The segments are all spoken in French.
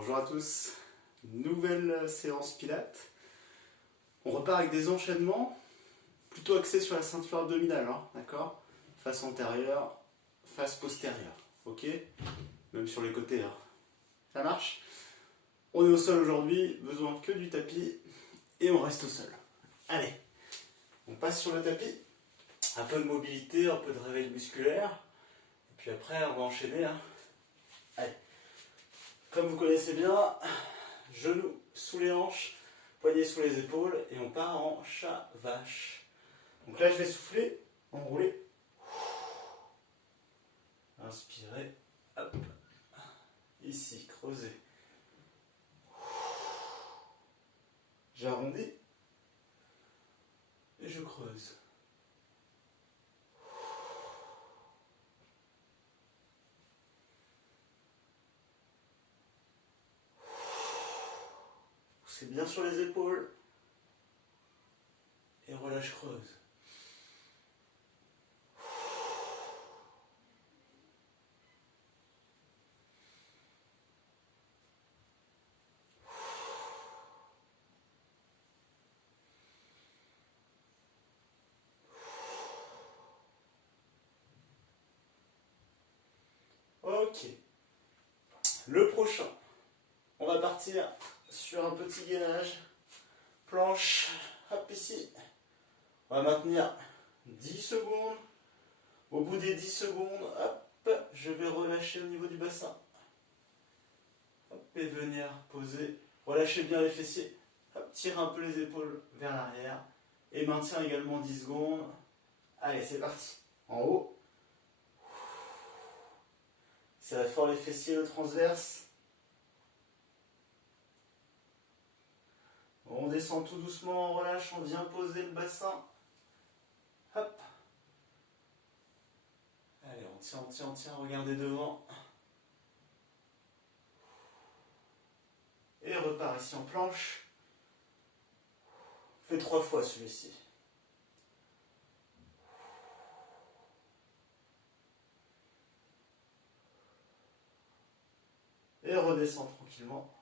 Bonjour à tous, nouvelle séance pilates. On repart avec des enchaînements plutôt axés sur la ceinture abdominale, hein, d'accord? Face antérieure, face postérieure, ok? Même sur les côtés, hein. Ça marche? On est au sol aujourd'hui, besoin que du tapis et on reste au sol. Allez, on passe sur le tapis, un peu de mobilité, un peu de réveil musculaire, et puis après on va enchaîner, hein. Allez. Comme vous connaissez bien, genoux sous les hanches, poignets sous les épaules et on part en chat-vache. Donc là je vais souffler, enrouler. Inspirez, hop. Ici, creusez. J'arrondis et je creuse. Poussez bien sur les épaules et relâche, creuse. Ok. Le prochain, on va partir sur un petit gainage. Planche, hop ici. On va maintenir 10 secondes. Au bout des 10 secondes, hop, je vais relâcher au niveau du bassin. Hop, et venir poser. Relâchez bien les fessiers. Hop, tire un peu les épaules vers l'arrière. Et maintiens également 10 secondes. Allez, c'est parti. En haut. Serrez fort les fessiers, le transverse. On descend tout doucement, on relâche, on vient poser le bassin. Hop. Allez, on tient, regardez devant. Et repart ici en planche. Fais 3 fois celui-ci. Et redescend tranquillement.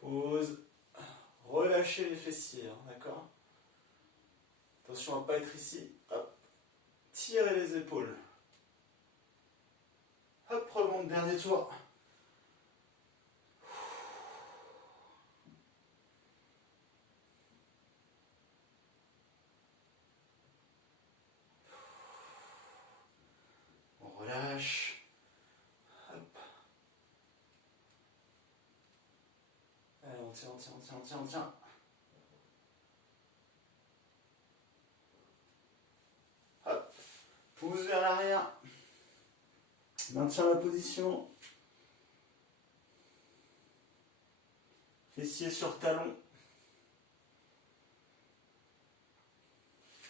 Pause. Relâchez les fessiers, hein, d'accord? Attention à ne pas être ici. Hop. Tirez les épaules. Hop, remonte, dernier tour. On relâche. Hop. Allez, on tient. Hop. Pousse vers l'arrière. Maintiens la position. Fessiers sur talon.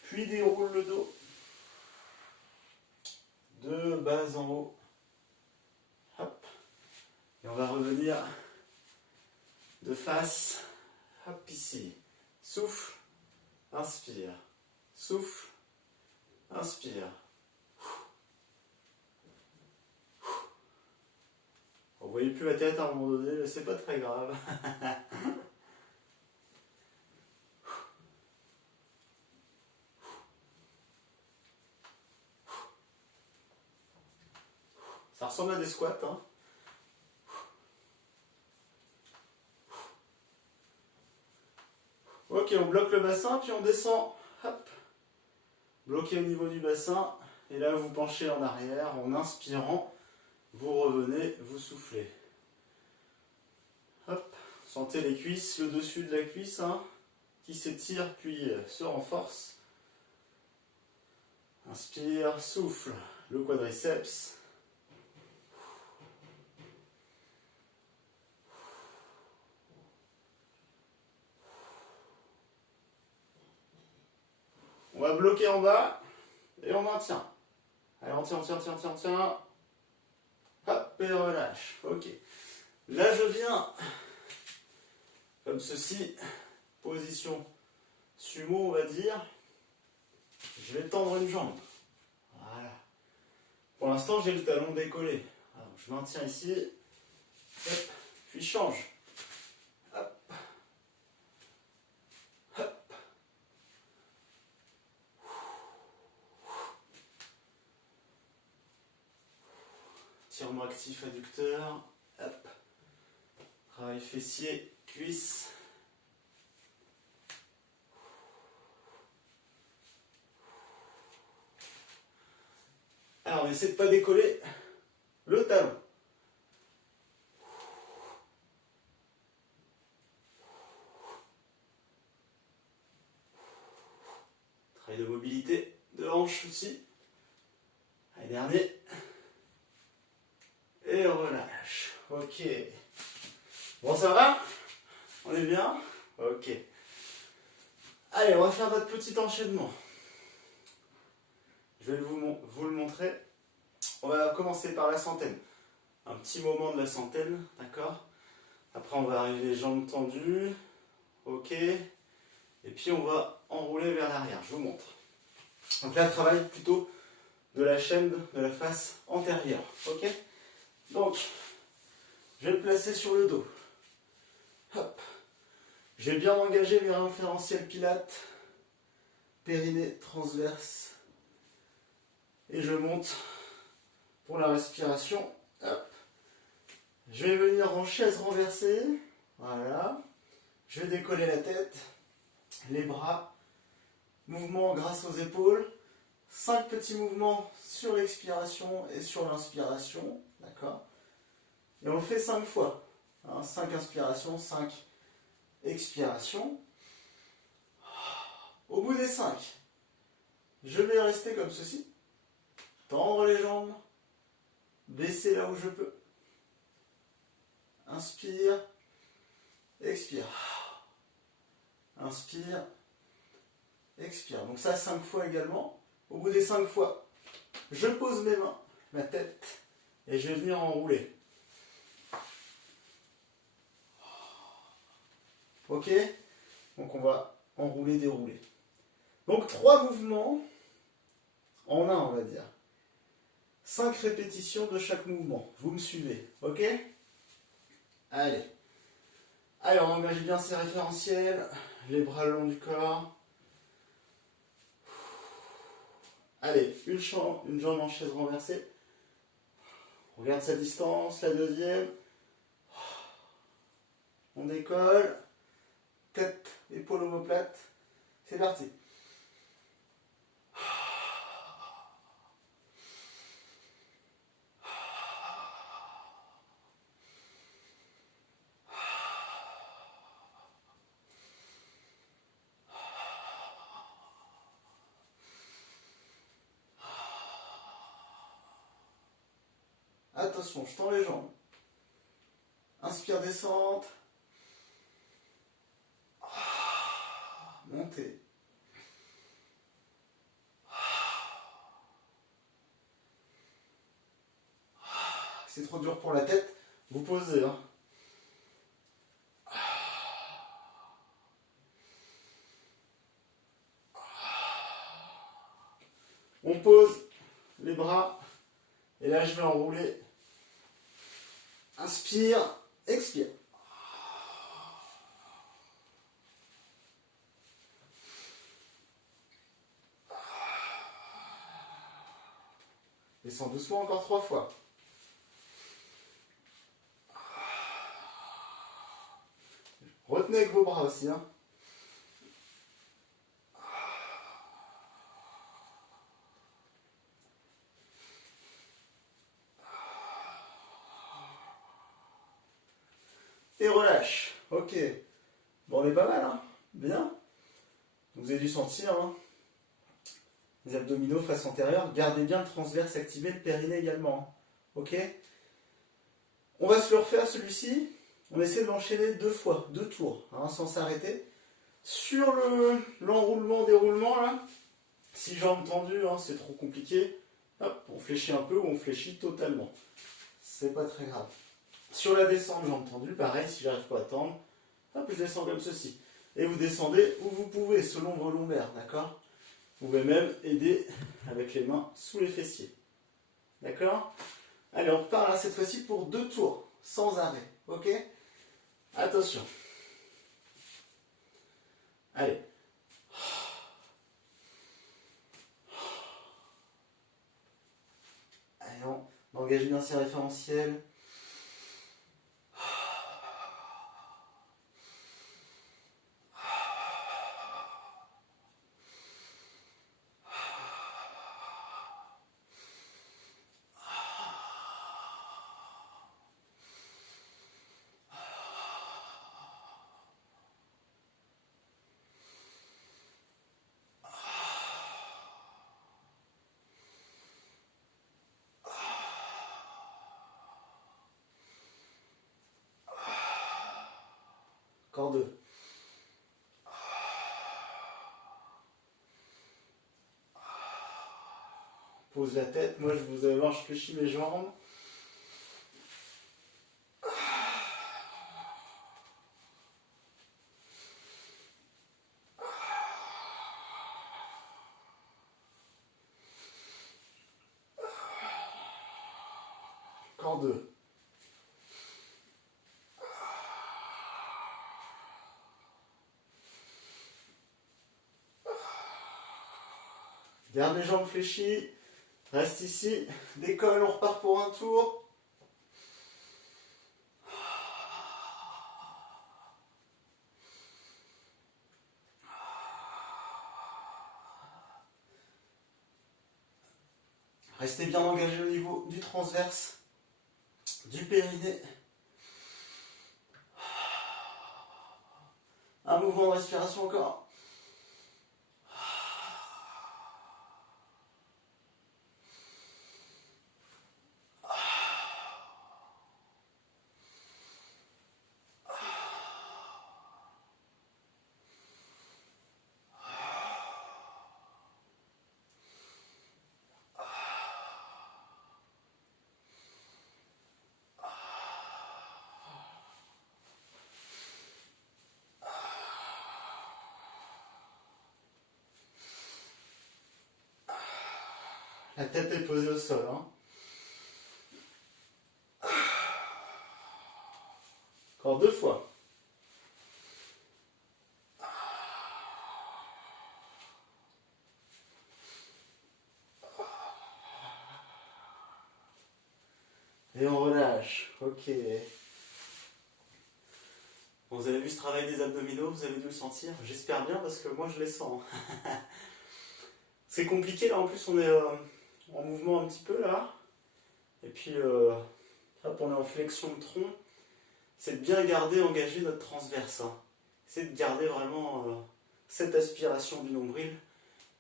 Puis déroule le dos. De bas en haut. Hop. Et on va revenir de face. Hop, ici. Souffle. Inspire. Souffle. Inspire. Vous voyez plus la tête à un moment donné, mais c'est pas très grave. Ça ressemble à des squats, hein. Ok, on bloque le bassin, puis on descend. Hop. Bloqué au niveau du bassin. Et là, vous penchez en arrière en inspirant. Vous revenez, vous soufflez. Hop. Sentez les cuisses, le dessus de la cuisse, hein, qui s'étire puis se renforce. Inspire, souffle. Le quadriceps. On va bloquer en bas et on maintient. Allez, on tient. Hop, et relâche. Ok. Là, je viens comme ceci. Position sumo, on va dire. Je vais tendre une jambe. Voilà. Pour l'instant, j'ai le talon décollé. Alors, je maintiens ici, hop, puis change. Hop. Hop. Tirement actif adducteur. Hop. Travail fessier, cuisse. Alors, on essaie de ne pas décoller le talon. Travail de mobilité de hanche aussi. Allez, dernier. Et relâche. Ok. Bon, ça va? On est bien? Ok. Allez, on va faire notre petit enchaînement. Je vais vous le montrer. On va commencer par la centaine. Un petit moment de la centaine, d'accord? Après, on va arriver jambes tendues. Ok. Et puis, on va enrouler vers l'arrière. Je vous montre. Donc là, travail plutôt de la chaîne de la face antérieure. Ok? Donc, je vais le placer sur le dos. Hop. J'ai bien engagé mes référentiels pilates. Périnée transverse. Et je monte pour la respiration. Hop. Je vais venir en chaise renversée. Voilà. Je vais décoller la tête, les bras. Mouvement grâce aux épaules. 5 petits mouvements sur l'expiration et sur l'inspiration. D'accord? Et on le fait 5 fois. 5 inspirations, 5 expirations. Au bout des 5, je vais rester comme ceci. Tendre les jambes. Baisser là où je peux. Inspire. Expire. Inspire. Expire. Donc ça 5 fois également. Au bout des 5 fois, je pose mes mains, ma tête, et je vais venir enrouler. Ok? Donc on va enrouler, dérouler. Donc 3 mouvements en un, on va dire. 5 répétitions de chaque mouvement. Vous me suivez. Ok? Allez. Allez, on engage bien ses référentiels. Les bras le long du corps. Allez, une jambe en chaise renversée. On regarde sa distance, la deuxième. On décolle. Tête, épaule omoplate. C'est parti. Attention, je tends les jambes. Inspire, descente. Montez. C'est trop dur pour la tête. Vous posez. Hein. On pose les bras. Et là, je vais enrouler. Inspire, expire. Descends doucement encore 3 fois. Retenez avec vos bras aussi. Hein. Et relâche. Ok. Bon, on est pas mal. Hein. Bien. Vous avez dû sentir hein, les abdominaux face antérieure. Gardez bien le transverse activé, le périnée également. Hein. Ok. On va se le refaire celui-ci. On essaie de l'enchaîner 2 fois, 2 tours, hein, sans s'arrêter. Sur l'enroulement, déroulement, là, si jambes tendues, hein, c'est trop compliqué. Hop, on fléchit un peu ou on fléchit totalement. C'est pas très grave. Sur la descente, jambes tendues, pareil, si j'arrive pas à tendre, hop, je descends comme ceci. Et vous descendez où vous pouvez, selon vos lombaires, d'accord? Vous pouvez même aider avec les mains sous les fessiers. D'accord? Allez, on repart là cette fois-ci pour 2 tours, sans arrêt. Ok? Attention. Allez. Allez, on engage une inertie référentielle. Encore 2. Pose la tête. Moi, vous allez voir, je fléchis mes jambes. Encore 2. Garde les jambes fléchies. Reste ici. Décolle, on repart pour un tour. Restez bien engagé au niveau du transverse, du périnée. Un mouvement de respiration encore. La tête est posée au sol. Hein. Encore 2 fois. Et on relâche. Ok. Bon, vous avez vu ce travail des abdominaux, vous avez dû le sentir. J'espère bien parce que moi je les sens. C'est compliqué là, en plus on est en mouvement un petit peu là. Et puis hop, on est en flexion de tronc. C'est de bien garder engagé notre transverse. Hein. C'est de garder vraiment cette aspiration du nombril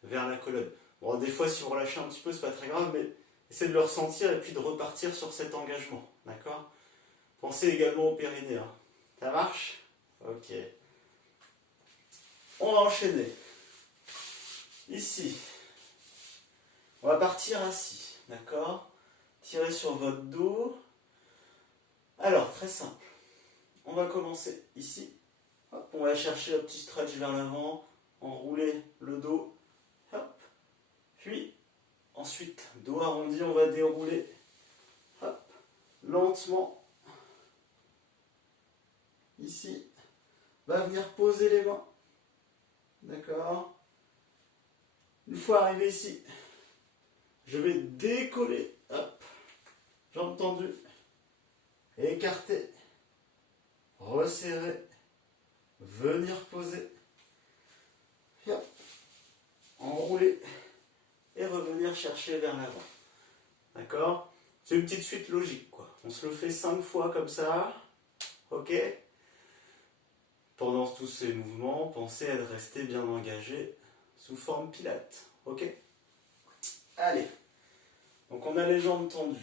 vers la colonne. Bon, des fois si vous relâchez un petit peu, c'est pas très grave, mais essayez de le ressentir et puis de repartir sur cet engagement. D'accord? Pensez également au périnée. Hein. Ça marche? Ok. On va enchaîner. Ici. On va partir assis. D'accord? Tirez sur votre dos. Alors, très simple. On va commencer ici. Hop, on va chercher un petit stretch vers l'avant. Enrouler le dos. Hop. Puis, ensuite, dos arrondi, on va dérouler. Hop. Lentement. Ici. Va venir poser les mains. D'accord? Une fois arrivé ici, je vais décoller. Hop. Jambes tendues. Écarter. Resserrer. Venir poser. Et hop. Enrouler. Et revenir chercher vers l'avant. D'accord? C'est une petite suite logique, quoi. On se le fait 5 fois comme ça. Ok? Pendant tous ces mouvements, pensez à rester bien engagé sous forme pilate. Ok? Allez. Donc on a les jambes tendues.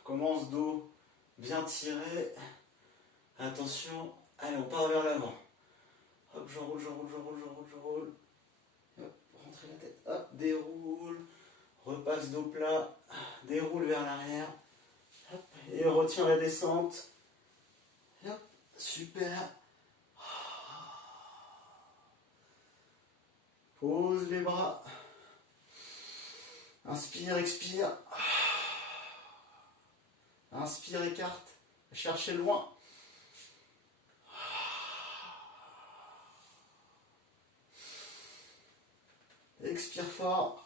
On commence dos bien tiré. Attention. Allez, on part vers l'avant. Hop, j'enroule, j'enroule, j'enroule, j'enroule, j'enroule. Hop, rentrez la tête. Hop, déroule. Repasse dos plat. Déroule vers l'arrière. Hop, et retiens la descente. Hop, super. Pose les bras. Inspire, expire. Inspire, écarte. Cherchez loin. Expire fort.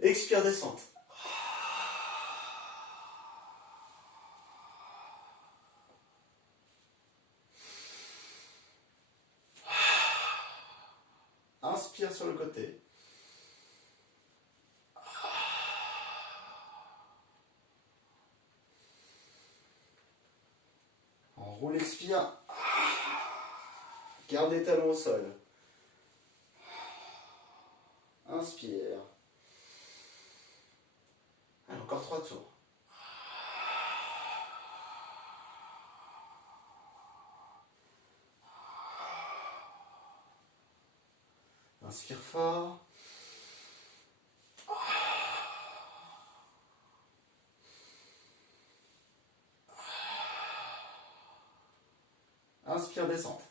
Expire, descente. Inspire sur le côté. Enroule, expire. Garde les talons au sol. Inspire. Allez, encore 3 tours. Inspire fort. Inspire, descente.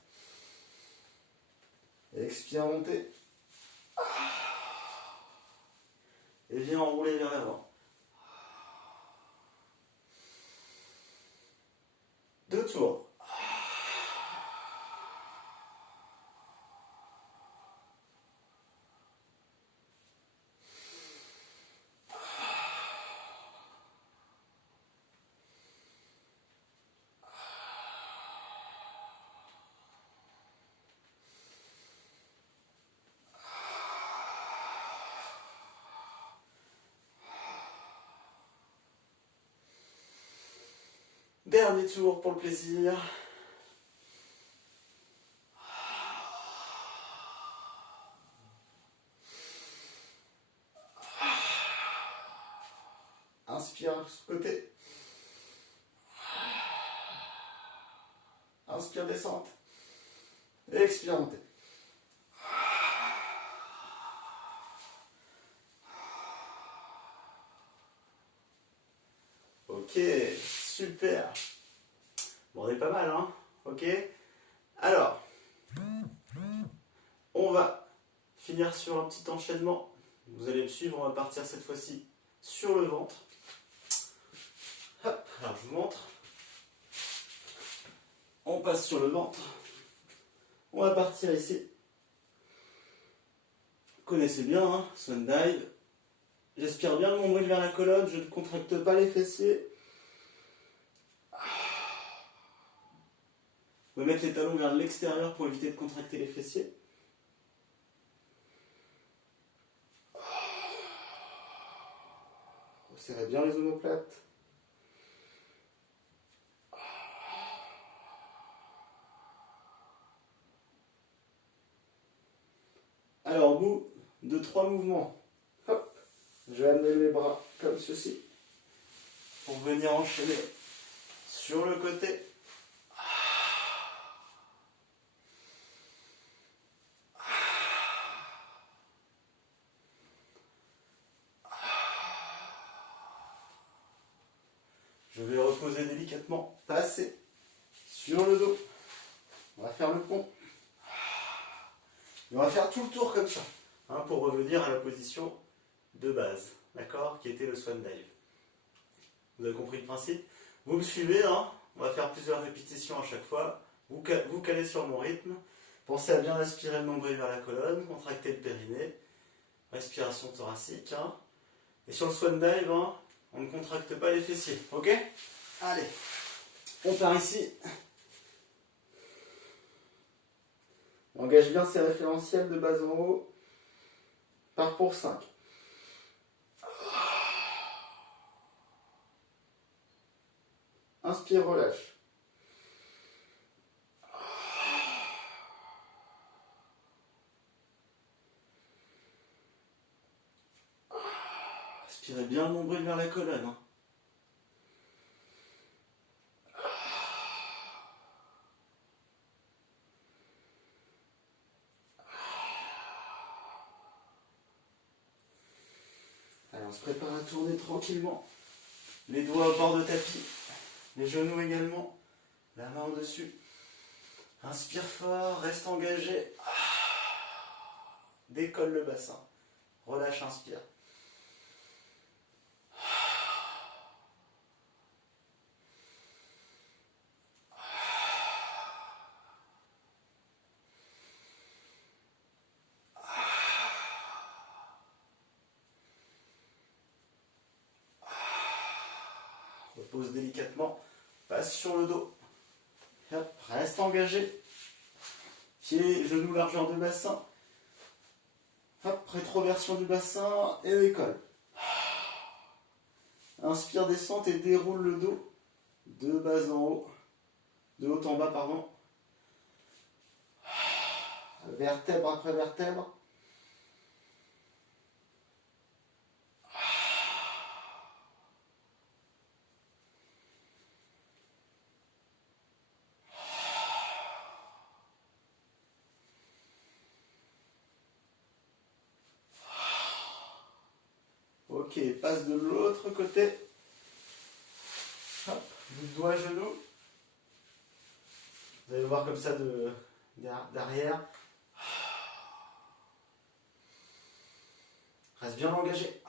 Expire, montée. Et viens enrouler vers l'avant. 2 tours. Dernier tour pour le plaisir. Inspire sur le côté. Inspire, descente. Expire, montée. Ok, super. Bon, on est pas mal, hein? Ok. Alors, on va finir sur un petit enchaînement. Vous allez me suivre, on va partir cette fois-ci sur le ventre. Hop, alors je vous montre. On passe sur le ventre. On va partir ici. Vous connaissez bien, hein, Swan Dive. J'aspire bien le nombril vers la colonne, je ne contracte pas les fessiers. Vous pouvez mettre les talons vers l'extérieur pour éviter de contracter les fessiers. Vous serrez bien les omoplates. Alors, au bout de 3 mouvements, hop, je vais amener mes bras comme ceci pour venir enchaîner sur le côté. Je vais reposer délicatement, passer sur le dos. On va faire le pont. Et on va faire tout le tour comme ça, hein, pour revenir à la position de base, d'accord, qui était le Swan Dive. Vous avez compris le principe? Vous me suivez, hein, on va faire plusieurs répétitions à chaque fois. Vous calez sur mon rythme. Pensez à bien aspirer le nombril vers la colonne, contracter le périnée. Respiration thoracique. Hein. Et sur le Swan Dive, hein, on ne contracte pas les fessiers, ok? Allez, on part ici. On engage bien ses référentiels de bas en haut. Part pour 5. Inspire, relâche. Aspirez bien le nombril vers la colonne. Hein. Allez, on se prépare à tourner tranquillement. Les doigts au bord de tapis. Les genoux également. La main au-dessus. Inspire fort, reste engagé. décolle le bassin. Relâche, inspire. Repose délicatement, passe sur le dos. Hop, reste engagé. Pieds, genoux, largeur de bassin. Hop, rétroversion du bassin et décolle. Inspire, descente et déroule le dos. De bas en haut. De haut en bas, pardon. Vertèbre après vertèbre. Ok, passe de l'autre côté. Hop, du doigt à genou. Vous allez voir comme ça derrière. Reste bien engagé.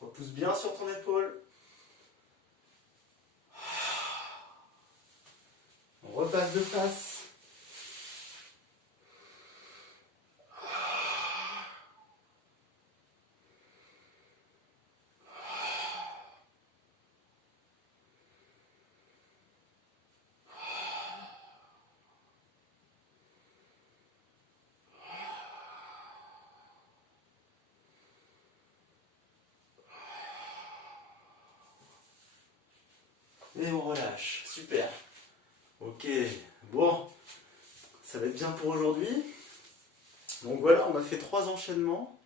Repousse bien sur ton épaule. On repasse de face. Et on relâche. Super. Ok. Bon. Ça va être bien pour aujourd'hui. Donc voilà, on a fait 3 enchaînements.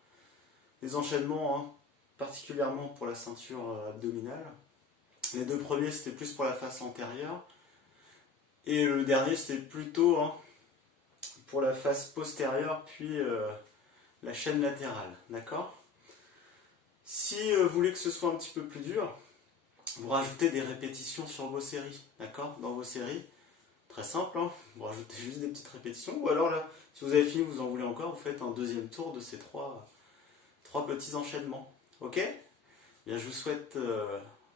Des enchaînements particulièrement pour la ceinture abdominale. Les 2 premiers, c'était plus pour la face antérieure. Et le dernier, c'était plutôt pour la face postérieure, puis la chaîne latérale. D'accord ? Si vous voulez que ce soit un petit peu plus dur, vous rajoutez des répétitions sur vos séries. D'accord ? Dans vos séries, très simple, vous rajoutez juste des petites répétitions. Ou alors là, si vous avez fini, vous en voulez encore, vous faites un deuxième tour de ces trois petits enchaînements. Ok ? Bien, je vous souhaite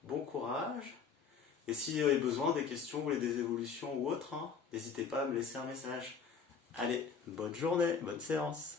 bon courage. Et si vous avez besoin des questions, vous voulez des évolutions ou autres, n'hésitez pas à me laisser un message. Allez, bonne journée, bonne séance.